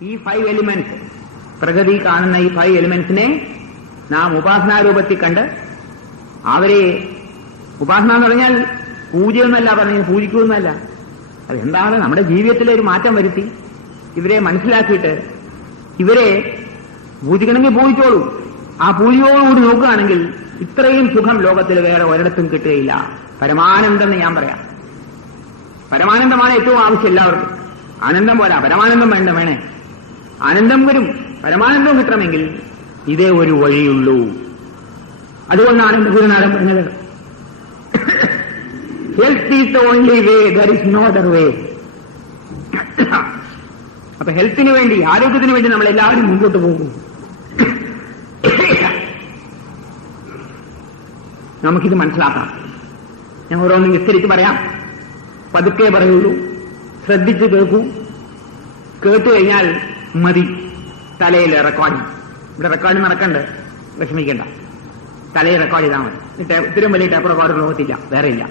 ഈ 5 എലിമെന്റ്സ്, പ്രകൃതി കാണുന്ന ഈ 5 എലിമെന്റ്സിനെ നാം ഉപാസനാരൂപത്തിൽ കണ്ട് അവരെ, ഉപാസന എന്ന് പറഞ്ഞാൽ പൂജയൊന്നല്ല പറഞ്ഞത്, പൂജിക്കുമെന്നല്ല, അതെന്താണ് നമ്മുടെ ജീവിതത്തിലൊരു മാറ്റം വരുത്തി ഇവരെ മനസ്സിലാക്കിയിട്ട് ഇവരെ പൂജിക്കണമെങ്കിൽ പൂജിച്ചോളൂ. ആ പൂജയോടുകൂടി നോക്കുകയാണെങ്കിൽ ഇത്രയും സുഖം ലോകത്തിൽ വേറെ ഒരിടത്തും കിട്ടുകയില്ല. പരമാനന്ദം ഞാൻ പറയാം. പരമാനന്ദമാണ് ഏറ്റവും ആവശ്യം എല്ലാവർക്കും. ആനന്ദം പോരാ, പരമാനന്ദം വേണേ. ആനന്ദം വരും. പരമാനന്ദം കിട്ടണമെങ്കിൽ ഇതേ ഒരു വഴിയുള്ളൂ. അതുകൊണ്ടാണ് ഗുരുനാഥൻ പറഞ്ഞത്, health is the only way, there is no other way. അപ്പൊ ഹെൽത്തിന് വേണ്ടി, ആരോഗ്യത്തിന് വേണ്ടി നമ്മൾ എല്ലാവരും മുമ്പോട്ട് പോകും. നമുക്കിത് മനസ്സിലാക്കാം. ഞാൻ ഓരോന്നും വിസ്തരിച്ച് പറയാം, പതുക്കെ പറയുള്ളൂ, ശ്രദ്ധിച്ച് കേൾക്കൂ. കേട്ടു കഴിഞ്ഞാൽ മതി. തലയിൽ റെക്കോർഡിങ്, ഇവിടെ റെക്കോർഡിങ് നടക്കണ്ട്, വിഷമിക്കണ്ട. തലയിൽ റെക്കോർഡ് ചെയ്താൽ മതി. ഇത്രയും വലിയ ടേപ്പ് റെക്കോർഡർ ലോകത്തില്ല, വേറെ ഇല്ല.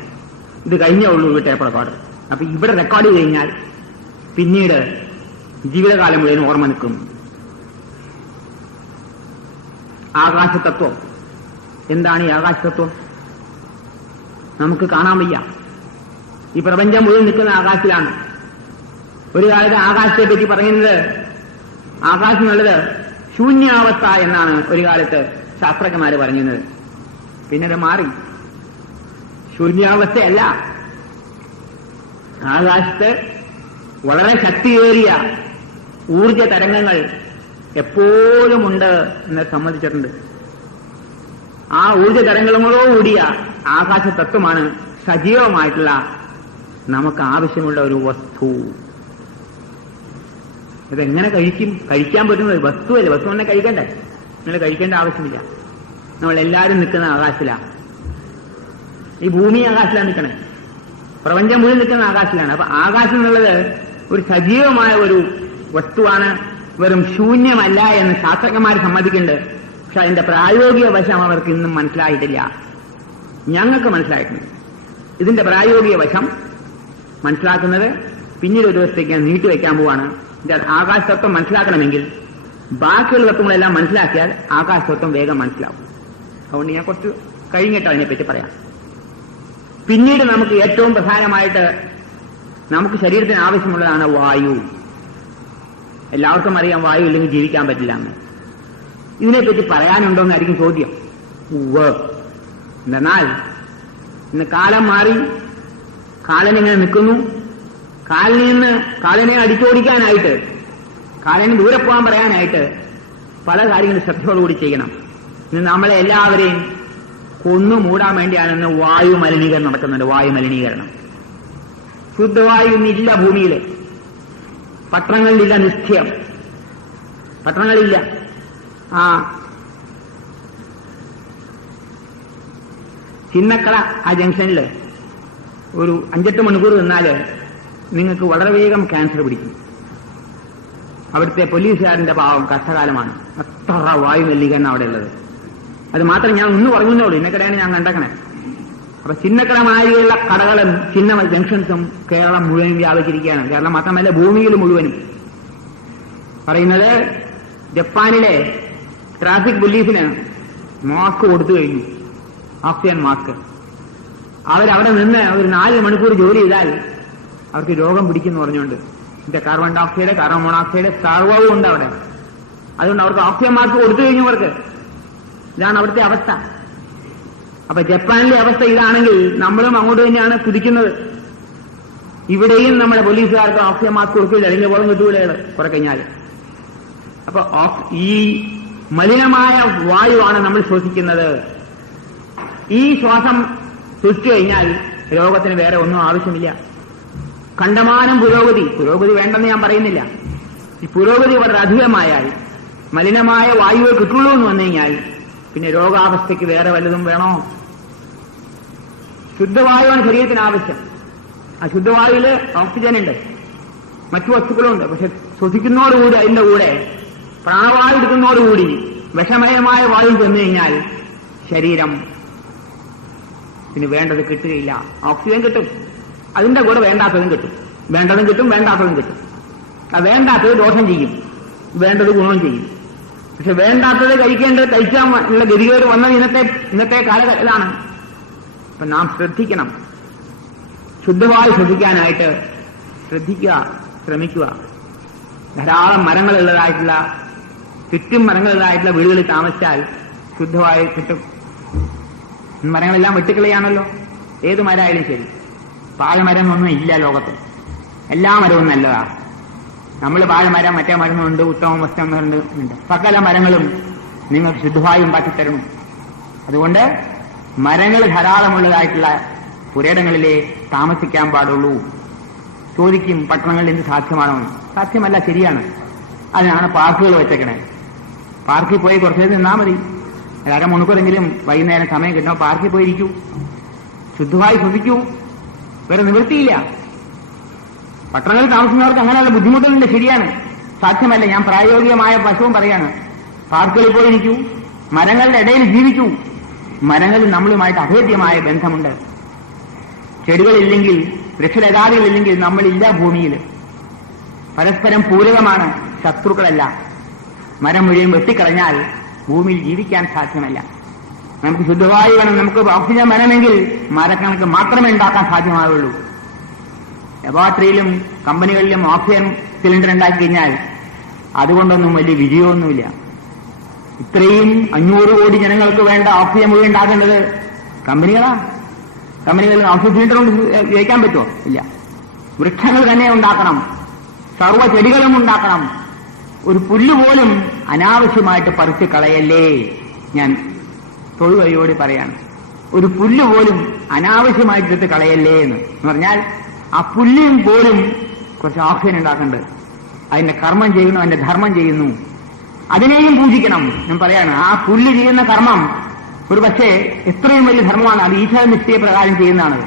ഇത് കഴിഞ്ഞേ ഉള്ളൂ ഈ ടേപ്പ് റെക്കോർഡർ. അപ്പൊ ഇവിടെ റെക്കോർഡ് ചെയ്ത് കഴിഞ്ഞാൽ പിന്നീട് ജീവിതകാലം മുഴുവൻ ഓർമ്മ നിൽക്കും. ആകാശതത്വം എന്താണ്? ഈ ആകാശതത്വം നമുക്ക് കാണാൻ വയ്യ. ഈ പ്രപഞ്ചം മുഴുവൻ നിൽക്കുന്ന ആകാശത്തിലാണ്. ഒരു കാലത്ത് ആകാശത്തെ പറ്റി പറയുന്നത്, ആകാശം എന്നുള്ളത് ശൂന്യാവസ്ഥ എന്നാണ് ഒരു കാലത്ത് ശാസ്ത്രജ്ഞന്മാര് പറഞ്ഞത്. പിന്നെ അത് മാറി. ശൂന്യാവസ്ഥയല്ല, ആകാശത്ത് വളരെ ശക്തിയേറിയ ഊർജ തരംഗങ്ങൾ എപ്പോഴും ഉണ്ട് എന്ന് സമ്മതിച്ചിട്ടുണ്ട്. ആ ഊർജ തരംഗങ്ങളോടുകൂടിയ ആകാശ തത്വമാണ് സജീവമായിട്ടുള്ള നമുക്ക് ആവശ്യമുള്ള ഒരു വസ്തു. ഇതെങ്ങനെ കഴിക്കാൻ പറ്റുന്ന ഒരു വസ്തുവല്ല. വസ്തു തന്നെ കഴിക്കണ്ടേ? നിങ്ങൾ കഴിക്കേണ്ട ആവശ്യമില്ല. നമ്മളെല്ലാവരും നിൽക്കുന്ന ആകാശത്തിലാണ്. ഈ ഭൂമി ആകാശത്തിലാണ് നിൽക്കണേ, പ്രപഞ്ചം മുഴുവൻ നിൽക്കുന്ന ആകാശത്തിലാണ്. അപ്പൊ ആകാശം എന്നുള്ളത് ഒരു സജീവമായ ഒരു വസ്തുവാണ്, വെറും ശൂന്യമല്ല എന്ന് ശാസ്ത്രജ്ഞന്മാർ സമ്മതിക്കുന്നുണ്ട്. പക്ഷെ അതിന്റെ പ്രായോഗിക വശം അവർക്ക് ഇന്നും മനസ്സിലായിട്ടില്ല. ഞങ്ങൾക്ക് മനസ്സിലായിട്ടുണ്ട്. ഇതിന്റെ പ്രായോഗിക വശം മനസ്സിലാക്കുന്നത് പിന്നീട് ഒരു ദിവസത്തേക്ക് ഞാൻ നീട്ടിവെക്കാൻ പോവാണ്. ആകാശതത്വം മനസ്സിലാക്കണമെങ്കിൽ ബാക്കിയുള്ള തത്വങ്ങളെല്ലാം മനസ്സിലാക്കിയാൽ ആകാശതത്വം വേഗം മനസ്സിലാവും. അതുകൊണ്ട് ഞാൻ കുറച്ച് കഴിഞ്ഞിട്ട് അതിനെപ്പറ്റി പറയാം. പിന്നീട് നമുക്ക് ഏറ്റവും പ്രധാനമായിട്ട് നമുക്ക് ശരീരത്തിന് ആവശ്യമുള്ളതാണ് വായു. എല്ലാവർക്കും അറിയാം വായു ഇല്ലെങ്കിൽ ജീവിക്കാൻ പറ്റില്ല എന്ന്. ഇതിനെപ്പറ്റി പറയാനുണ്ടോന്നായിരിക്കും ചോദ്യം. എന്നാൽ ഇന്ന് കാലം മാറി, കാലനിങ്ങനെ നിൽക്കുന്നു. കാലനെ അടിച്ചോടിക്കാനായിട്ട്, കാലന് ദൂരെ പോകാൻ പറയാനായിട്ട് പല കാര്യങ്ങളും ശ്രദ്ധയോടുകൂടി ചെയ്യണം. ഇന്ന് നമ്മളെ എല്ലാവരെയും കൊന്നു മൂടാൻ വേണ്ടിയാണെന്ന് വായു മലിനീകരണം നടക്കുന്നുണ്ട്. വായു മലിനീകരണം, ശുദ്ധവായു ഇന്നില്ല ഭൂമിയിൽ. പട്ടണങ്ങളിലില്ല, നിശ്ചയം പട്ടണങ്ങളില്ല. ചിന്നക്കട ആ ജംഗ്ഷനിൽ ഒരു 5-8 മണിക്കൂർ നിന്നാല് നിങ്ങൾക്ക് വളരെ വേഗം ക്യാൻസർ പിടിക്കും. അവിടുത്തെ പോലീസുകാരന്റെ പാവം കഷ്ടകാലമാണ്. അത്ര വായു മലിനീകരണം അവിടെ ഉള്ളത്. അത് മാത്രം ഞാൻ ഒന്ന് പറഞ്ഞുള്ളൂ. ഇന്നക്കടയാണ് ഞാൻ കണ്ടേക്കണേ. അപ്പൊ ചിന്നക്കട മാതിരിയുള്ള കടകളും ചിന്ന ജംഗ്ഷൻസും കേരളം മുഴുവൻ വ്യാപിച്ചിരിക്കുകയാണ്. കേരളം മാത്രമല്ല, ഭൂമിയിൽ മുഴുവനും. പറയുന്നത് ജപ്പാനിലെ ട്രാഫിക് പോലീസിന് മാസ്ക് കൊടുത്തു കഴിഞ്ഞു, ഓക്സിജൻ മാസ്ക്. അവരവിടെ നിന്ന് ഒരു 4 മണിക്കൂർ ജോലി ചെയ്താൽ അവർക്ക് രോഗം പിടിക്കുന്നു പറഞ്ഞുകൊണ്ട് ഇതിന്റെ carbon dioxide, carbon monoxide സർവ്വവും ഉണ്ട് അവിടെ. അതുകൊണ്ട് അവർക്ക് ഓക്സിജൻ മാസ്ക് കൊടുത്തു കഴിഞ്ഞു അവർക്ക്. ഇതാണ് അവിടുത്തെ അവസ്ഥ. അപ്പൊ ജപ്പാനിലെ അവസ്ഥ ഇതാണെങ്കിൽ നമ്മളും അങ്ങോട്ട് തന്നെയാണ് കുതിക്കുന്നത്. ഇവിടെയും നമ്മുടെ പോലീസുകാർക്ക് ഓക്സിജൻ മാസ്ക് കൊടുക്കില്ല, അല്ലെങ്കിൽ ബോധം കിട്ടൂല കുറെ കഴിഞ്ഞാൽ. അപ്പൊ ഈ മലിനമായ വായുവാണ് നമ്മൾ ശ്വസിക്കുന്നത്. ഈ ശ്വാസം ശ്വസിച്ചു കഴിഞ്ഞാൽ രോഗത്തിന് വേറെ ഒന്നും ആവശ്യമില്ല. കണ്ടമാനം പുരോഗതി വേണ്ടെന്ന് ഞാൻ പറയുന്നില്ല. ഈ പുരോഗതി വളരെ അധികമായാൽ, മലിനമായ വായുവെ കിട്ടുള്ളൂ എന്ന് വന്നു കഴിഞ്ഞാൽ പിന്നെ രോഗാവസ്ഥയ്ക്ക് വേറെ വല്ലതും വേണോ? ശുദ്ധവായുവാണ് ശരീരത്തിന് ആവശ്യം. ആ ശുദ്ധവായുവിൽ ഓക്സിജൻ ഉണ്ട്, മറ്റു വസ്തുക്കളുണ്ട്. പക്ഷെ ശ്വസിക്കുന്നതോടുകൂടി, അതിന്റെ കൂടെ പ്രാണവായു എടുക്കുന്നതോടുകൂടി വിഷമയമായ വായു ചെന്നു കഴിഞ്ഞാൽ ശരീരം പിന്നെ വേണ്ടത് കിട്ടുകയില്ല. ഓക്സിജൻ കിട്ടും, അതിന്റെ കൂടെ വേണ്ടാത്തതും കിട്ടും. വേണ്ടതും കിട്ടും, വേണ്ടാത്തതും കിട്ടും. വേണ്ടാത്തത് ദോഷം ചെയ്യും. വേണ്ടത് ഗുണം ചെയ്യും. പക്ഷെ വേണ്ടാത്തത് കഴിക്കേണ്ടത് കഴിക്കാൻ ഉള്ള ഗതികേട് വന്നത് ഇന്നത്തെ കാലഘട്ടത്തിലാണ്. അപ്പൊ നാം ശ്രദ്ധിക്കണം. ശുദ്ധവായു ശ്രദ്ധിക്കാനായിട്ട് ശ്രമിക്കുക. ധാരാളം മരങ്ങളുള്ളതായിട്ടുള്ള, ചുറ്റും മരങ്ങളുള്ളതായിട്ടുള്ള വീടുകളിൽ താമസിച്ചാൽ ശുദ്ധവായു കിട്ടും. മരങ്ങളെല്ലാം വെട്ടിക്കളയാണല്ലോ. ഏത് മരമായാലും ശരി. പാഴമരം ഒന്നും ഇല്ല ലോകത്ത്. എല്ലാ മരവും നല്ലതാണ്. നമ്മൾ വാഴമരം, മറ്റേ മരങ്ങളുണ്ട്, ഉത്തമ വസ്തുണ്ട്. സകല മരങ്ങളും നിങ്ങൾക്ക് ശുദ്ധവായു ഉണ്ടാക്കിത്തരണം. അതുകൊണ്ട് മരങ്ങൾ ധാരാളമുള്ളതായിട്ടുള്ള പുരയിടങ്ങളിലേ താമസിക്കാൻ പാടുള്ളൂ. ചോദിക്കും പട്ടണങ്ങളിൽ എന്ത് സാധ്യമാണോ? സാധ്യമല്ല, ശരിയാണ്. അതിനാണ് പാർക്കുകൾ വെച്ചേക്കണേ. പാർക്കിൽ പോയി കുറച്ചു നേരം നിന്നാൽ മതി. അരമണിക്കൂറെങ്കിലും വൈകുന്നേരം സമയം കിട്ടുമ്പോൾ പാർക്കിൽ പോയിരിക്കൂ, ശുദ്ധവായു ശ്രദ്ധിക്കൂ. വേറെ നിവൃത്തിയില്ല. പട്ടണങ്ങളിൽ താമസിക്കുന്നവർക്ക് അങ്ങനെയുള്ള ബുദ്ധിമുട്ടുകളുണ്ട്, ശരിയാണ്, സാധ്യമല്ല. ഞാൻ പ്രായോഗികമായ വശവും പറയാണ്. പാർക്കുകളിൽ പോയിരിക്കൂ, മരങ്ങളുടെ ഇടയിൽ ജീവിക്കൂ. മരങ്ങളിൽ നമ്മളുമായിട്ട് അഭേദ്യമായ ബന്ധമുണ്ട്. ചെടികളില്ലെങ്കിൽ, വൃക്ഷലതാദികളില്ലെങ്കിൽ നമ്മളില്ല ഭൂമിയിൽ. പരസ്പരം പൂരകമാണ്, ശത്രുക്കളല്ല. മരം മുഴുവൻ വെട്ടിക്കളഞ്ഞാൽ ഭൂമിയിൽ ജീവിക്കാൻ സാധ്യമല്ല. നമുക്ക് ശുദ്ധവായു വേണം, നമുക്ക് ഓക്സിജൻ വേണമെങ്കിൽ മരക്കണക്ക് മാത്രമേ ഉണ്ടാക്കാൻ സാധ്യമാവുള്ളൂ. ലബോറട്ടറിയിലും കമ്പനികളിലും ഓക്സിജൻ സിലിണ്ടർ ഉണ്ടാക്കി കഴിഞ്ഞാൽ അതുകൊണ്ടൊന്നും വലിയ വിജയമൊന്നുമില്ല. ഇത്രയും 500 കോടി ജനങ്ങൾക്ക് വേണ്ട ഓക്സിജൻ മുഴുവൻ ഉണ്ടാക്കേണ്ടത് കമ്പനികളാണ്. കമ്പനികളിൽ ഓക്സിജൻ സിലിണ്ടർ കൊണ്ട് ഉപയോഗിക്കാൻ പറ്റുമോ? ഇല്ല. വൃക്ഷങ്ങൾ തന്നെ ഉണ്ടാക്കണം, സർവ്വ ചെടികളും ഉണ്ടാക്കണം. ഒരു പുല്ലുപോലും അനാവശ്യമായിട്ട് പറിച്ചു കളയല്ലേ. ഞാൻ തൊഴുകയോട് പറയാണ്, ഒരു പുല്ലുപോലും അനാവശ്യമായിട്ട് കളയല്ലേ എന്ന് പറഞ്ഞാൽ ആ പുല്ലും പോലും കുറച്ച് ഓക്സിജൻ ഉണ്ടാക്കേണ്ടത്. അതിന്റെ കർമ്മം ചെയ്യുന്നു, അതിന്റെ ധർമ്മം ചെയ്യുന്നു. അതിനെയും പൂജിക്കണം. ഞാൻ പറയാണ്, ആ പുല്ല് ചെയ്യുന്ന കർമ്മം ഒരു പക്ഷേ എത്രയും വലിയ ധർമ്മമാണ്. അത് ഈശ്വര നിശ്ചയ പ്രകാരം ചെയ്യുന്നതാണ്.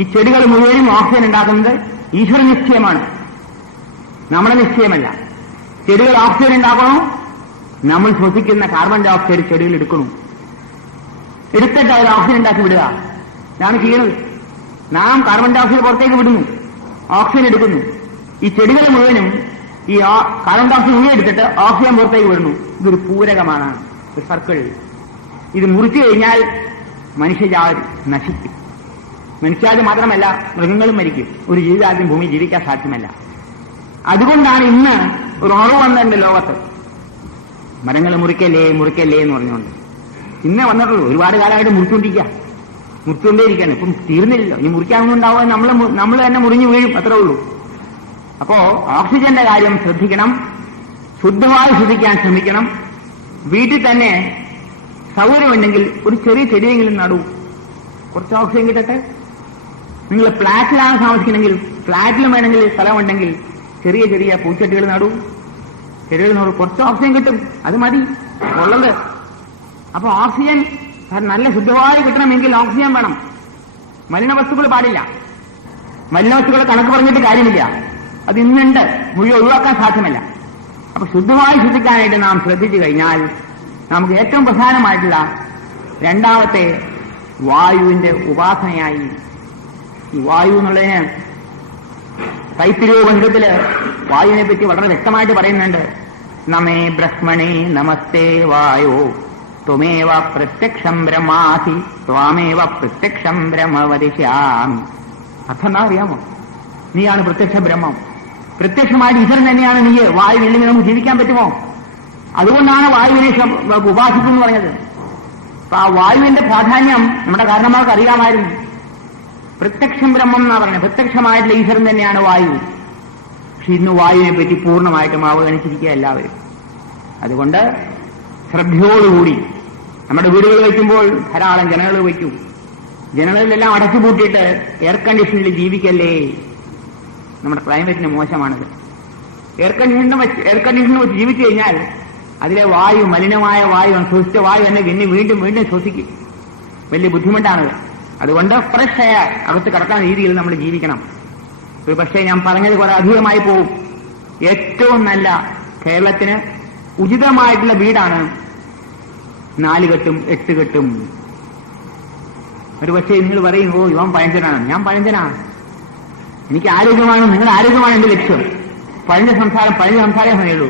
ഈ ചെടികൾ മുഴുവനും ഓക്സിജൻ ഉണ്ടാക്കുന്നത് ഈശ്വര നിശ്ചയമാണ്, നമ്മുടെ നിശ്ചയമല്ല. ചെടികൾ ഓക്സിജൻ ഉണ്ടാക്കണോ? നമ്മൾ ശ്വസിക്കുന്ന കാർബൺ ഡൈ ഓക്സൈഡ് ചെടികൾ എടുക്കണം. എടുത്തിട്ട് അതിൽ ഓക്സിജൻ ഉണ്ടാക്കി വിടുക. ഇതാണ് ചെയ്യുന്നത്. നാം കാർബൺ ഡൈ ഓക്സൈഡ് പുറത്തേക്ക് വിടുന്നു, ഓക്സിജൻ എടുക്കുന്നു. ഈ ചെടികൾ മുഴുവനും ഈ കാർബൺ ഡൈ ഓക്സൈഡ് മുഴുവൻ എടുത്തിട്ട് ഓക്സിജൻ പുറത്തേക്ക് വിടുന്നു. ഇതൊരു പൂരകമാണ്, ഒരു സർക്കിൾ. ഇത് മുറിച്ചു കഴിഞ്ഞാൽ മനുഷ്യജാതി നശിക്കും. മനുഷ്യജാതി മാത്രമല്ല, മൃഗങ്ങളും മരിക്കും. ഒരു ജീവിതാദ്യം ഭൂമി ജീവിക്കാൻ സാധ്യമല്ല. അതുകൊണ്ടാണ് ഇന്ന് ഒരു ഉണർവ് വന്നതിന്റെ ലോകത്ത്. മരങ്ങൾ മുറിക്കല്ലേ മുറിക്കല്ലേ എന്ന് പറഞ്ഞുകൊണ്ട് ഇന്നേ വന്നിട്ടുള്ളൂ. ഒരുപാട് കാലമായിട്ട് മുറിച്ചുകൊണ്ടേയിരിക്കുകയാണ്. ഇപ്പം തീർന്നില്ലല്ലോ. ഇനി മുറിക്കാനൊന്നും ഉണ്ടാവുക നമ്മൾ തന്നെ മുറിഞ്ഞു വീഴും, അത്രേ ഉള്ളൂ. അപ്പോ ഓക്സിജന്റെ കാര്യം ശ്രദ്ധിക്കണം, ശുദ്ധമായി ശ്രദ്ധിക്കാൻ ശ്രമിക്കണം. വീട്ടിൽ തന്നെ സൗകര്യമുണ്ടെങ്കിൽ ഒരു ചെറിയ ചെടിയെങ്കിലും നടൂ, കുറച്ച് ഓക്സിജൻ കിട്ടട്ടെ. നിങ്ങൾ ഫ്ലാറ്റിലാണ് താമസിക്കണമെങ്കിൽ ഫ്ലാറ്റിലും വേണമെങ്കിൽ സ്ഥലമുണ്ടെങ്കിൽ ചെറിയ ചെറിയ പൂച്ചെടികൾ നടൂ, ചെടികൾ നടൂ, കുറച്ച് ഓക്സിജൻ കിട്ടും, അത് മതി ഉള്ളത്. അപ്പൊ ഓക്സിജൻ നല്ല ശുദ്ധമായി കിട്ടണമെങ്കിൽ ഓക്സിജൻ വേണം. മലിനവസ്തുക്കൾ പാടില്ല. മലിനവസ്തുക്കളെ കണക്ക് പറഞ്ഞിട്ട് കാര്യമില്ല, അത് ഇന്നുണ്ട്, മുഴുവൻ ഒഴിവാക്കാൻ സാധ്യമല്ല. അപ്പൊ ശുദ്ധമായി ശ്രദ്ധിക്കാനായിട്ട് നാം ശ്രദ്ധിച്ചു കഴിഞ്ഞാൽ നമുക്ക് ഏറ്റവും പ്രധാനമായിട്ടുള്ള രണ്ടാമത്തെ വായുവിന്റെ ഉപാസനയായി, ഈ വായു എന്നുള്ളതിന് തൈത്തിരീയോപനിഷത്തില് വായുവിനെ പറ്റി വളരെ വ്യക്തമായിട്ട് പറയുന്നുണ്ട്. നമേ ബ്രഹ്മണേ നമസ്തേ വായോ ത്വമേവ പ്രത്യക്ഷം ബ്രഹ്മാസി ത്വാമേവ പ്രത്യക്ഷം ബ്രഹ്മ വദിഷ്യാമി. അർത്ഥം എന്താ അറിയാമോ? നീയാണ് പ്രത്യക്ഷ ബ്രഹ്മം. പ്രത്യക്ഷമായിട്ട് ഈശ്വരൻ തന്നെയാണ് നീ. വായു ഇല്ലെങ്കിൽ നമുക്ക് ജീവിക്കാൻ പറ്റുമോ? അതുകൊണ്ടാണ് വായുവിനെ ഉപാസിക്കുന്നു പറഞ്ഞത്. അപ്പൊ ആ വായുവിന്റെ പ്രാധാന്യം നമ്മുടെ കാരണന്മാർക്ക് അറിയാമായിരുന്നു. പ്രത്യക്ഷം ബ്രഹ്മം എന്നാ പറയുന്നത്. പ്രത്യക്ഷമായിട്ടുള്ള ഈശ്വരൻ തന്നെയാണ് വായു. പക്ഷെ ഇന്ന് വായുവിനെ പറ്റി പൂർണ്ണമായിട്ടും അവഗണിച്ചിരിക്കുക എല്ലാവരും. അതുകൊണ്ട് ശ്രദ്ധയോടുകൂടി നമ്മുടെ വീടുകൾ വയ്ക്കുമ്പോൾ ധാരാളം ജനലുകൾ വയ്ക്കൂ. ജനലുകളെല്ലാം അടച്ചുപൂട്ടിയിട്ട് എയർ കണ്ടീഷനിൽ ജീവിക്കല്ലേ. നമ്മുടെ ക്ലൈമറ്റിന് മോശമാണത്. എയർ കണ്ടീഷൻ വെച്ച് ജീവിച്ചു കഴിഞ്ഞാൽ അതിലെ വായു, മലിനമായ വായു, ശ്വസിച്ച വായു തന്നെ വീണ്ടും ശ്വസിക്കും. വലിയ ബുദ്ധിമുട്ടാണത്. അതുകൊണ്ട് ഫ്രഷ് എയർ അകത്ത് കടക്കാൻ രീതിയിൽ നമ്മൾ ജീവിക്കണം. പക്ഷേ ഞാൻ പറഞ്ഞത് കുറെ അധികമായി പോകും. ഏറ്റവും നല്ല കേരളത്തിന് ഉചിതമായിട്ടുള്ള വീടാണ് 4 കെട്ടും 8 കെട്ടും. ഒരു പക്ഷേ നിങ്ങൾ പറയും, ഓ ഇവൻ പഴഞ്ചനാണ്. ഞാൻ പഴഞ്ചനാണ്, എനിക്ക് ആരോഗ്യമാണ്, നിങ്ങളുടെ ആരോഗ്യമാണ് എന്റെ ലക്ഷ്യം. പഴഞ്ച സംസാരമേ സമയമുള്ളൂ.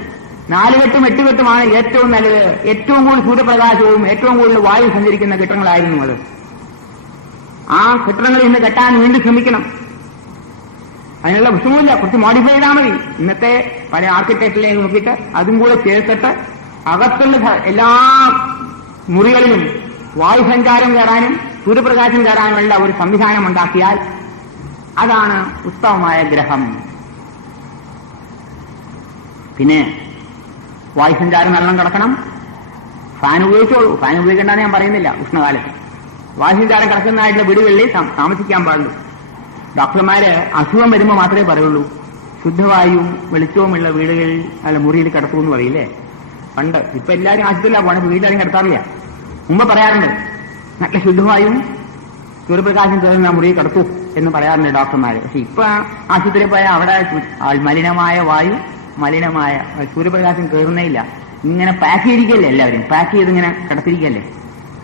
4 കെട്ടും 8 കെട്ടുമാണ് ഏറ്റവും നല്ലത്. ഏറ്റവും കൂടുതൽ സൂര്യപ്രകാശവും ഏറ്റവും കൂടുതൽ വായു സഞ്ചരിക്കുന്ന കെട്ടിടങ്ങളായിരുന്നു അത്. ആ കെട്ടിടങ്ങളിൽ ഇന്ന് കെട്ടാൻ വീണ്ടും ശ്രമിക്കണം. അതിനുള്ള പ്രശ്നമില്ല, കുറച്ച് മോഡിഫൈ ചെയ്താൽ മതി. ഇന്നത്തെ പല ആർക്കിടെക്റ്റിലേക്ക് നോക്കിയിട്ട് അതും കൂടെ ചേർത്തിട്ട് അകത്തുള്ള എല്ലാ മുറികളിലും വായുസഞ്ചാരം കയറാനും സൂര്യപ്രകാശം കയറാനുമുള്ള ഒരു സംവിധാനം ഉണ്ടാക്കിയാൽ അതാണ് ഉത്തമമായ ഗ്രഹം. പിന്നെ വായുസഞ്ചാരം നല്ലോണം കിടക്കണം. ഫാൻ ഉപയോഗിച്ചോളൂ, ഫാൻ ഉപയോഗിക്കേണ്ടെന്ന് ഞാൻ പറയുന്നില്ല. ഉഷ്ണകാലത്ത് വായുസഞ്ചാരം കിടക്കുന്നതായിട്ടുള്ള വീടുകളിൽ താമസിക്കാൻ പാടുള്ളൂ. ഡോക്ടർമാര് അസുഖം വരുമ്പോൾ മാത്രമേ പറയുള്ളൂ ശുദ്ധവായുവും വെളിച്ചവുമുള്ള വീടുകളിൽ അല്ല മുറിയിൽ കിടക്കൂ എന്ന് പറയില്ലേ പണ്ട്. ഇപ്പൊ എല്ലാവരും ആശുപത്രിയിലാണ് പോകണം, വീട്ടിലാരും കിടത്താറില്ല. മുമ്പ് പറയാറുണ്ട് നല്ല ശുദ്ധവായുവും സൂര്യപ്രകാശം കയറുന്ന മുറിയിൽ കിടക്കൂ എന്ന് പറയാറുണ്ട് ഡോക്ടർമാര്. പക്ഷെ ഇപ്പൊ ആശുപത്രിയിൽ പോയാൽ അവിടെ മലിനമായ വായു, മലിനമായ സൂര്യപ്രകാശം കയറുന്നേയില്ല. ഇങ്ങനെ പാക്ക് ചെയ്തിരിക്കല്ലേ, എല്ലാവരും പാക്ക് ചെയ്ത് ഇങ്ങനെ കിടത്തിരിക്കല്ലേ.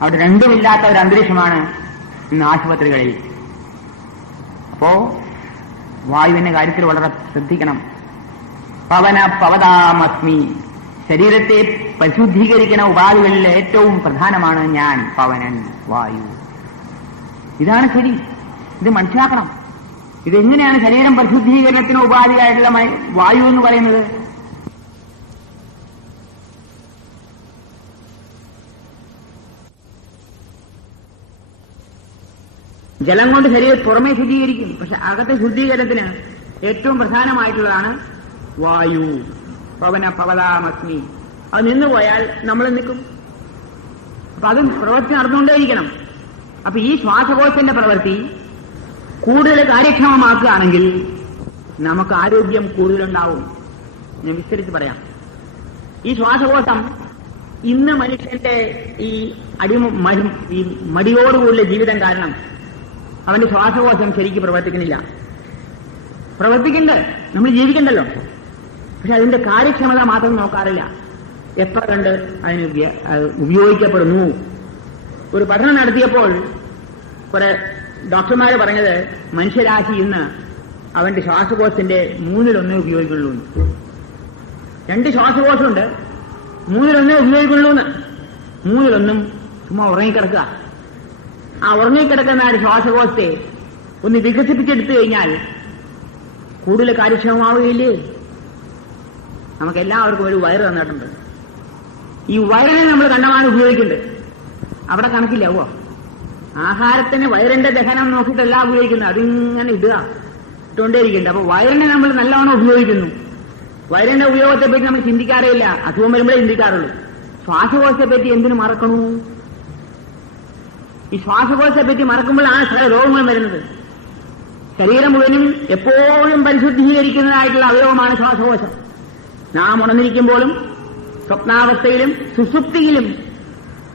അവിടെ രണ്ടുമില്ലാത്ത ഒരു അന്തരീക്ഷമാണ് ഇന്ന് ആശുപത്രികളിൽ. അപ്പോ വായുവിന്റെ കാര്യത്തിൽ വളരെ ശ്രദ്ധിക്കണം. പവന പവതാമസ്മി, ശരീരത്തെ പരിശുദ്ധീകരിക്കുന്ന ഉപാധികളിൽ ഏറ്റവും പ്രധാനമാണ് ഞാൻ, പവനൻ, വായു. ഇതാണ് ശരി, ഇത് മനസ്സിലാക്കണം. ഇതെങ്ങനെയാണ് ശരീരം പരിശുദ്ധീകരണത്തിന് ഉപാധിയായിട്ടുള്ള വായു എന്ന് പറയുന്നത്? ജലം കൊണ്ട് ശരീരം പുറമേ ശുദ്ധീകരിക്കും, പക്ഷെ അകത്തെ ശുദ്ധീകരണത്തിന് ഏറ്റവും പ്രധാനമായിട്ടുള്ളതാണ് വായു. പവന പവതാമസ്മി. അത് നിന്നുപോയാൽ നമ്മൾ നിൽക്കും. അപ്പൊ അതും പ്രവൃത്തി നടന്നുകൊണ്ടേയിരിക്കണം. അപ്പൊ ഈ ശ്വാസകോശത്തിന്റെ പ്രവൃത്തി കൂടുതൽ കാര്യക്ഷമമാക്കുകയാണെങ്കിൽ നമുക്ക് ആരോഗ്യം കൂടുതലുണ്ടാവും. ഞാൻ വിസ്തരിച്ച് പറയാം. ഈ ശ്വാസകോശം ഇന്ന് മനുഷ്യന്റെ ഈ ഈ മടിയോടുകൂടിയ ജീവിതം കാരണം അവന്റെ ശ്വാസകോശം ശരിക്കും പ്രവർത്തിക്കുന്നില്ല. പ്രവർത്തിക്കുന്നുണ്ട്, നമ്മൾ ജീവിക്കണ്ടല്ലോ. പക്ഷെ അതിന്റെ കാര്യക്ഷമത മാത്രം നോക്കാറില്ല. എത്ര കണ്ട് അതിന് ഉപയോഗിക്കപ്പെടുന്നു. ഒരു പഠനം നടത്തിയപ്പോൾ കുറെ ഡോക്ടർമാര് പറഞ്ഞത് മനുഷ്യരാശി ഇന്ന് അവന്റെ ശ്വാസകോശത്തിന്റെ 1/3 ഉപയോഗിക്കുള്ളൂ. 2 ശ്വാസകോശമുണ്ട്, 1/3 ഉപയോഗിക്കുള്ളൂ എന്ന്. 1/3 ചുമ്മാ ഉറങ്ങിക്കിടക്കുക. ആ ഉറങ്ങിക്കിടക്കുന്ന ആ ശ്വാസകോശത്തെ ഒന്ന് വികസിപ്പിച്ചെടുത്തു കഴിഞ്ഞാൽ കൂടുതൽ കാര്യക്ഷമമാവുകയില്ലേ? നമുക്കെല്ലാവർക്കും ഒരു വയറ് തന്നിട്ടുണ്ട്. ഈ വയറിനെ നമ്മൾ കണ്ടമാനം ഉപയോഗിക്കുന്നുണ്ട്. അവിടെ കണക്കില്ലാവോ? ആഹാരത്തിന് വയറിന്റെ ദഹനം നോക്കിയിട്ടല്ല ഉപയോഗിക്കുന്നത്, അതിങ്ങനെ ഇട്ടുകൊണ്ടേയിരിക്കുന്നുണ്ട്. അപ്പൊ വയറിനെ നമ്മൾ നല്ലവണ്ണം ഉപയോഗിക്കുന്നു. വയറിന്റെ ഉപയോഗത്തെ പറ്റി നമ്മൾ ചിന്തിക്കാറേയില്ല, അസുഖം വരുമ്പോഴേ ചിന്തിക്കാറുള്ളൂ. ശ്വാസകോശത്തെ പറ്റി എന്തിനു മറക്കണു? ഈ ശ്വാസകോശത്തെ പറ്റി മറക്കുമ്പോഴാണ് ചില രോഗങ്ങൾ വരുന്നത്. ശരീരം മുഴുവനും എപ്പോഴും പരിശുദ്ധീകരിക്കുന്നതായിട്ടുള്ള അവയവമാണ് ശ്വാസകോശം. നാം ഉണർന്നിരിക്കുമ്പോഴും സ്വപ്നാവസ്ഥയിലും സുസുപ്തിയിലും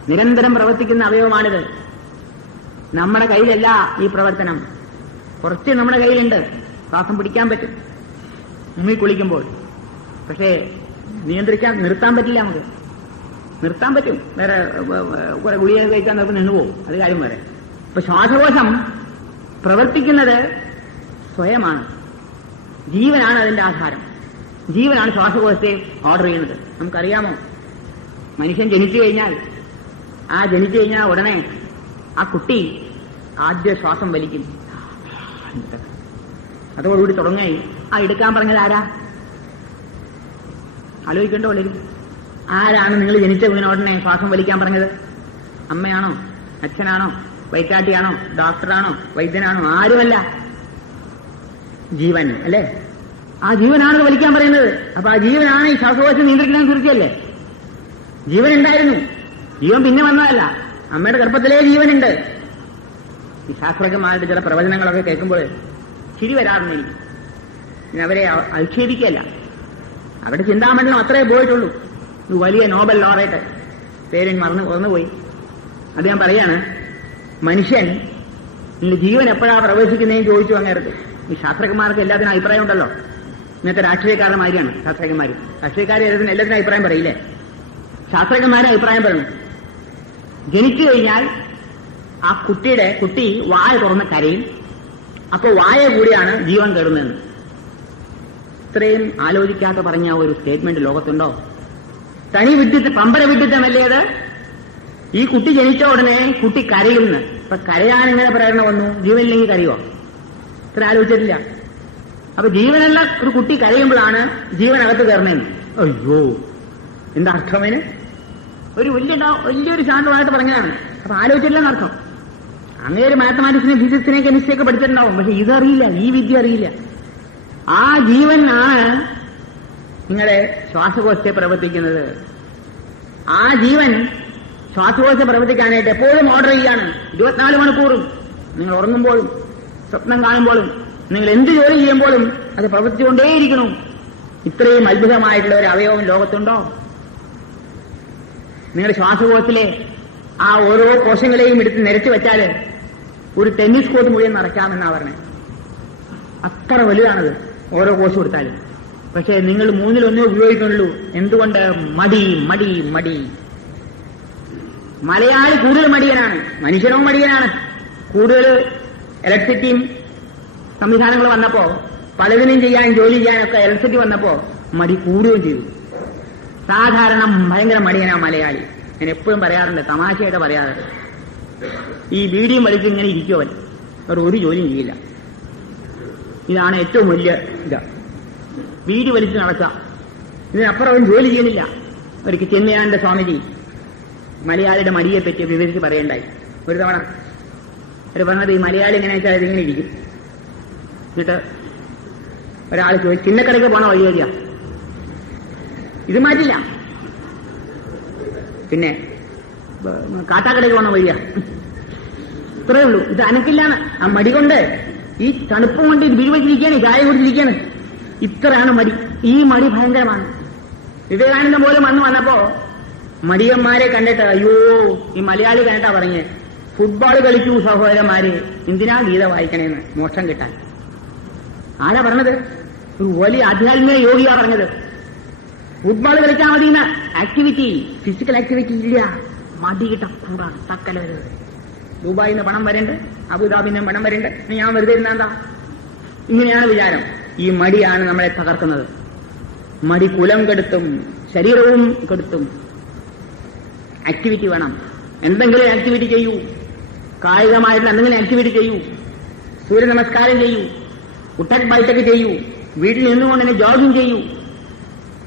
നിരന്തരം പ്രവർത്തിക്കുന്ന അവയവമാണിത്. നമ്മുടെ കയ്യിലല്ല ഈ പ്രവർത്തനം. കുറച്ച് നമ്മുടെ കയ്യിലുണ്ട്. ശ്വാസം പിടിക്കാൻ പറ്റും മുങ്ങി കുളിക്കുമ്പോൾ. പക്ഷേ നിർത്താൻ പറ്റില്ല. നമുക്ക് നിർത്താൻ പറ്റും, വേറെ കുറെ ഗുളിക കഴിക്കാൻ നമുക്ക് നിന്നുപോകും, അത് കാര്യം വേറെ. അപ്പൊ ശ്വാസകോശം പ്രവർത്തിക്കുന്നത് സ്വയമാണ്. ജീവനാണ് അതിന്റെ ആധാരം. ജീവനാണ് ശ്വാസകോശത്തെ ഓർഡർ ചെയ്യുന്നത്. നമുക്കറിയാമോ, മനുഷ്യൻ ജനിച്ചു കഴിഞ്ഞാൽ ഉടനെ ആ കുട്ടി ആദ്യ ശ്വാസം വലിക്കും. അതോടുകൂടി തുടങ്ങി. ആ എടുക്കാൻ പറഞ്ഞത് ആരാ? ആലോചിക്കേണ്ട വളരെ. ആരാണ് നിങ്ങൾ ജനിച്ച ഉടനെ ശ്വാസം വലിക്കാൻ പറഞ്ഞത്? അമ്മയാണോ? അച്ഛനാണോ? വൈറ്റാട്ടിയാണോ? ഡോക്ടറാണോ? വൈദ്യനാണോ? ആരുമല്ല, ജീവൻ അല്ലേ? ആ ജീവനാണ് വലിക്കാൻ പറയുന്നത്. അപ്പൊ ആ ജീവനാണ് ഈ ശ്വാസകോശം നിയന്ത്രിക്കാൻ കുറിച്ചല്ലേ? ജീവൻ ഉണ്ടായിരുന്നു, ജീവൻ പിന്നെ വന്നതല്ല. അമ്മയുടെ ഗർഭത്തിലേ ജീവനുണ്ട്. ഈ ശാസ്ത്രജ്ഞന്മാരുടെ ചില പ്രവചനങ്ങളൊക്കെ കേൾക്കുമ്പോൾ ചിരി വരാറുണ്ടെങ്കിൽ അവരെ അധിക്ഷേപിക്കല്ല. അവരുടെ ചിന്താമണ്ഡലം അത്രേ പോയിട്ടുള്ളൂ. വലിയ നോബൽ ലോറേറ്റ്, പേര് മറന്നുപോയി, അദ്ദേഹം പറയാണ്, മനുഷ്യൻ ജീവൻ എപ്പോഴാണ് പ്രവേശിക്കുന്നതെന്ന് ചോദിച്ചു അങ്ങേരത്ത്. ഈ ശാസ്ത്രജ്ഞന്മാർക്ക് എല്ലാത്തിനും അഭിപ്രായം ഉണ്ടല്ലോ. ഇന്നത്തെ രാഷ്ട്രീയക്കാരുടെ മാതിരിയാണ് ശാസ്ത്രജ്ഞന്മാർ. രാഷ്ട്രീയക്കാർ എല്ലാത്തിനും അഭിപ്രായം പറയില്ലേ? ശാസ്ത്രജ്ഞന്മാരെ അഭിപ്രായം പറയണം. ജനിച്ചു കഴിഞ്ഞാൽ ആ കുട്ടി വായ തുറന്ന് കരയും. അപ്പൊ വായ കൂടിയാണ് ജീവൻ കയറുന്നതെന്ന്. ഇത്രയും ആലോചിക്കാത്ത പറഞ്ഞ ഒരു സ്റ്റേറ്റ്മെന്റ് ലോകത്തുണ്ടോ? തനി വിഡിത്തം, പമ്പര വിഡിത്തമല്ലേ അത്? ഈ കുട്ടി ജനിച്ച ഉടനെ കുട്ടി കരയുന്നു. അപ്പൊ കരയാൻ ഇങ്ങനെ പ്രേരണ വന്നു? ജീവനില്ലെങ്കിൽ കരയോ? ഇത്ര ആലോചിച്ചിട്ടില്ല. അപ്പൊ ജീവനുള്ള ഒരു കുട്ടി കരയുമ്പോഴാണ് ജീവനകത്ത് കയറണേന്ന്. അയ്യോ, എന്താ അർത്ഥമേന്? ഒരു വലിയൊരു ശാന്തമായിട്ട് പറഞ്ഞതാണ്. അപ്പൊ ആലോചിച്ചില്ലെന്നർത്ഥം. അങ്ങനെ ഒരു മാത്തമാറ്റിക്സിനെ, ഫിസിക്സിനെ, കെമിസ്ട്രിയൊക്കെ പഠിച്ചിട്ടുണ്ടാവും. പക്ഷെ ഇതറിയില്ല, ഈ വിദ്യ അറിയില്ല. ആ ജീവൻ ആണ് നിങ്ങളെ ശ്വാസകോശത്തെ പ്രവർത്തിക്കുന്നത്. ആ ജീവൻ ശ്വാസകോശത്തെ പ്രവർത്തിക്കാനായിട്ട് എപ്പോഴും ഓർഡർ ചെയ്യാണ്. 24 മണിക്കൂറും നിങ്ങൾ ഉറങ്ങുമ്പോഴും സ്വപ്നം കാണുമ്പോഴും നിങ്ങൾ എന്ത് ജോലി ചെയ്യുമ്പോഴും അത് പ്രവർത്തിച്ചുകൊണ്ടേയിരിക്കണം. ഇത്രയും അത്ഭുതമായിട്ടുള്ള ഒരു അവയവം ലോകത്തുണ്ടോ? നിങ്ങളുടെ ശ്വാസകോശത്തിലെ ആ ഓരോ കോശങ്ങളെയും എടുത്ത് നിരത്തി വെച്ചാൽ ഒരു ടെന്നീസ് കോർട്ട് മുഴുവൻ നിറയ്ക്കാമെന്നാ പറഞ്ഞത്. അത്ര വലുതാണത് ഓരോ കോശം കൊടുത്താലും. പക്ഷേ നിങ്ങൾ 1/3 ഉപയോഗിക്കുന്നുള്ളൂ. എന്തുകൊണ്ട്? മടി, മടി, മടി. മലയാളി കൂടുതൽ മടിയനാണ്, മനുഷ്യനും മടിയനാണ്. കൂടുതൽ ഇലക്ട്രിസിറ്റിയും സംവിധാനങ്ങൾ വന്നപ്പോ, പലതിനും ചെയ്യാൻ, ജോലി ചെയ്യാനൊക്കെ ഇലക്ട്രിസിറ്റി വന്നപ്പോ മടി കൂടുകയും ചെയ്തു. സാധാരണ ഭയങ്കര മടിയനാ മലയാളി. ഞാൻ എപ്പോഴും പറയാറുണ്ട്, തമാശയായിട്ട് പറയാറുണ്ട്. ഈ ബീഡിയും വലിച്ച് ഇങ്ങനെ ഇരിക്കുവൻ, അവർ ഒരു ജോലിയും ചെയ്യില്ല. ഇതാണ് ഏറ്റവും വലിയ ഇത്. ബീഡി വലിച്ച് നടക്കാം, ഇതിനപ്പുറം അവൻ ജോലി ചെയ്യുന്നില്ല. ഒരിക്കൽ ചെന്നൈയാനന്ദ സ്വാമിജി മലയാളിയുടെ മടിയെപ്പറ്റി വിവരിച്ച് പറയണ്ടായി. ഒരു തവണ അവർ പറഞ്ഞത്, ഈ മലയാളി എങ്ങനെ വെച്ചാൽ ഇതിങ്ങനെ ഇരിക്കും. എന്നിട്ട് ഒരാൾ ചോദിച്ചു, ചിന്നക്കടയ്ക്ക് പോണ വഴി വരിക, ഇത് മാറ്റില്ല. പിന്നെ കാട്ടാക്കടയ്ക്ക് പോണ വഴിയാ, ഇത്രയേ ഉള്ളൂ. ഇത് അനക്കില്ലാണ്. ആ മടി കൊണ്ട്, ഈ തണുപ്പ് കൊണ്ട് ഇത് വിരിവച്ചിരിക്കുകയാണ്, ചായ കുടിച്ചിരിക്കുകയാണ്. ഇത്രയാണ് മടി. ഈ മടി ഭയങ്കരമാണ്. വിവേകാനന്ദൻ പോലും വന്നപ്പോ മടിയന്മാരെ കണ്ടിട്ട്, അയ്യോ, ഈ മലയാളി കണ്ടിട്ടാ പറഞ്ഞ്, ഫുട്ബോൾ കളിക്കൂ സഹോദരന്മാരെ, എന്തിനാ ഗീത വായിക്കണേന്ന്, മോക്ഷം കിട്ടാൻ. ആരാ പറഞ്ഞത്? ഒരു വലിയ ആധ്യാത്മിക യോഗിയാ പറഞ്ഞത്. ഫുട്ബോൾ കളിച്ചാൽ മതി. ആക്ടിവിറ്റി, ഫിസിക്കൽ ആക്ടിവിറ്റി ഇല്ല, മടി കിട്ടക്കൂടാണ്. തക്കല വരുന്നത്. ദുബായിൽ നിന്ന് പണം വരണ്ട്, അബുദാബിയിൽ നിന്ന് പണം വരണ്ട്, ഞാൻ വെറുതെ ഇരുന്നാ? ഇങ്ങനെയാണ് വിചാരം. ഈ മടിയാണ് നമ്മളെ തകർക്കുന്നത്. മടി കുലം കെടുത്തും, ശരീരവും കെടുത്തും. ആക്ടിവിറ്റി വേണം. എന്തെങ്കിലും ആക്ടിവിറ്റി ചെയ്യൂ. കായികമായിട്ടുള്ള എന്തെങ്കിലും ആക്ടിവിറ്റി ചെയ്യൂ. സൂര്യ നമസ്കാരം ചെയ്യൂ, ഉട്ടക് ബൈഠക്ക് ചെയ്യൂ, വീട്ടിൽ നിന്നുകൊണ്ട് തന്നെ ജോഗിങ് ചെയ്യൂ.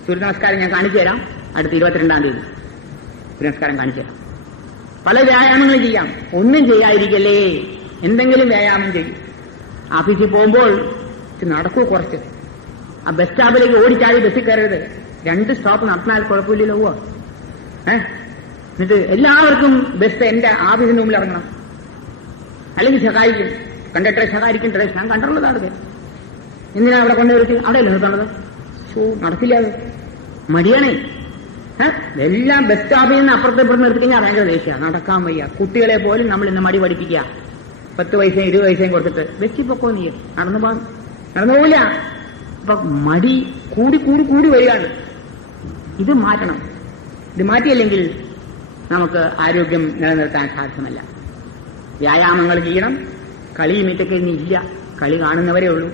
സൂര്യ നമസ്കാരം ഞാൻ കാണിച്ചു തരാം അടുത്ത 22-ാം തീയതി. സൂര്യ നമസ്കാരം കാണിച്ചു തരാം. പല വ്യായാമങ്ങളും ചെയ്യാം. ഒന്നും ചെയ്യാതിരിക്കല്ലേ, എന്തെങ്കിലും വ്യായാമം ചെയ്യും. ഓഫീസിൽ പോകുമ്പോൾ നടക്കൂ കുറച്ച്. ആ ബസ് സ്റ്റോപ്പിലേക്ക് ഓടിച്ചാടി ബസ്സിൽ കയറരുത്. 2 സ്റ്റോപ്പ് നടന്നാൽ കുഴപ്പമില്ലല്ലോ. എന്നിട്ട് എല്ലാവർക്കും ബസ് എന്റെ ഓഫീസിന് മുമ്പിൽ ഇറങ്ങണം, അല്ലെങ്കിൽ സഹായിക്കും. കണ്ടക്ടറെ സഹായിക്കും. ഞാൻ കണ്ടുള്ളതാണ്. എന്തിനാ അവിടെ കൊണ്ടുവരുത്തി? അവിടെ അല്ലേ നിർത്തേണ്ടത്? നടക്കില്ല, അത് മടിയാണേ. എല്ലാം ബസ് സ്റ്റോപ്പിൽ നിന്ന് അപ്പുറത്ത് നിർത്തി കഴിഞ്ഞാൽ ഭയങ്കര ദേഷ്യ. നടക്കാൻ വയ്യ. കുട്ടികളെ പോലും നമ്മൾ ഇന്ന് മടി പഠിപ്പിക്കുക. 10 പൈസയും 20 പൈസയും കൊടുത്തിട്ട് വെച്ച് പൊക്കോ, നീ നടന്നു പോകില്ല. അപ്പൊ മടി കൂടി കൂടി കൂടി വരികയാണ്. ഇത് മാറ്റണം. ഇത് മാറ്റിയില്ലെങ്കിൽ നമുക്ക് ആരോഗ്യം നിലനിർത്താൻ സാധ്യമല്ല. വ്യായാമങ്ങൾ ചെയ്യണം. കളിയും ഇതൊക്കെ ഇനി ഇല്ല. കളി കാണുന്നവരേ ഉള്ളൂ,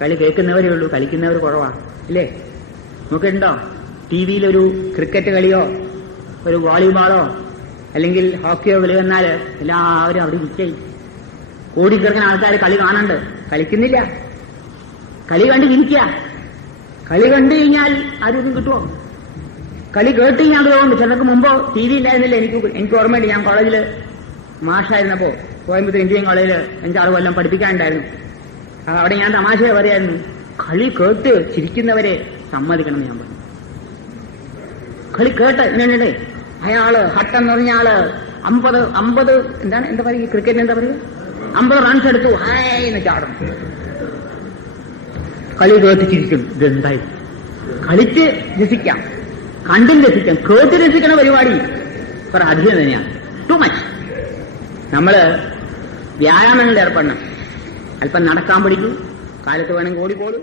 കളി കേൾക്കുന്നവരേ ഉള്ളൂ, കളിക്കുന്നവർ കുറവാണ്. ഇല്ലേ? നോക്കിയിട്ടുണ്ടോ? ടി വിയിലൊരു ക്രിക്കറ്റ് കളിയോ ഒരു വോളിബോളോ അല്ലെങ്കിൽ ഹോക്കിയോ കളി വന്നാൽ എല്ലാവരും അവിടെ ഇരിക്കും. കോടിക്കണക്കിന് ആൾക്കാർ കളി കാണണ്ട്, കളിക്കുന്നില്ല. കളി കണ്ട് ഇരിക്കുക. കളി കണ്ടു കഴിഞ്ഞാൽ ആരോഗ്യം കിട്ടുമോ? കളി കേട്ട് കഴിഞ്ഞാൽ അതുകൊണ്ട് ചിലർക്ക് മുമ്പ് ടി വി ഉണ്ടായിരുന്നില്ല. എനിക്ക് ഓർമ്മയുണ്ട്, ഞാൻ കോളേജിൽ മാഷായിരുന്നപ്പോ കോയമ്പത്തൂർ എഞ്ചിനീയറിംഗ് കോളേജിൽ 5-6 കൊല്ലം പഠിപ്പിക്കാനുണ്ടായിരുന്നു. അവിടെ ഞാൻ തമാശ പറയായിരുന്നു, കളി കേട്ട് ചിരിക്കുന്നവരെ സമ്മതിക്കണം ഞാൻ പറഞ്ഞു. കളി കേട്ട് ഇങ്ങനെ അയാള് ഹട്ട് എന്ന് പറഞ്ഞ ആള് 50 എന്താ പറയുക, ക്രിക്കറ്റിന് എന്താ പറയുക, 50 റൺസ് എടുത്തു, ഹായ് എന്ന് ചാടും. കളി കേട്ട് ചിരിക്കും. ഇതെന്തായി? കളിച്ച് രസിക്കാം, കണ്ടും രസിക്കാം. കേട്ട് രസിക്കണ പരിപാടി കുറെ അധികം തന്നെയാണ്. Too much. നമ്മള് വ്യായാമങ്ങളിൽ ഏർപ്പെടണം. അല്പം നടക്കാൻ പഠിക്കൂ. കാലത്ത് വേണമെങ്കിൽ ഓടിക്കോളൂ.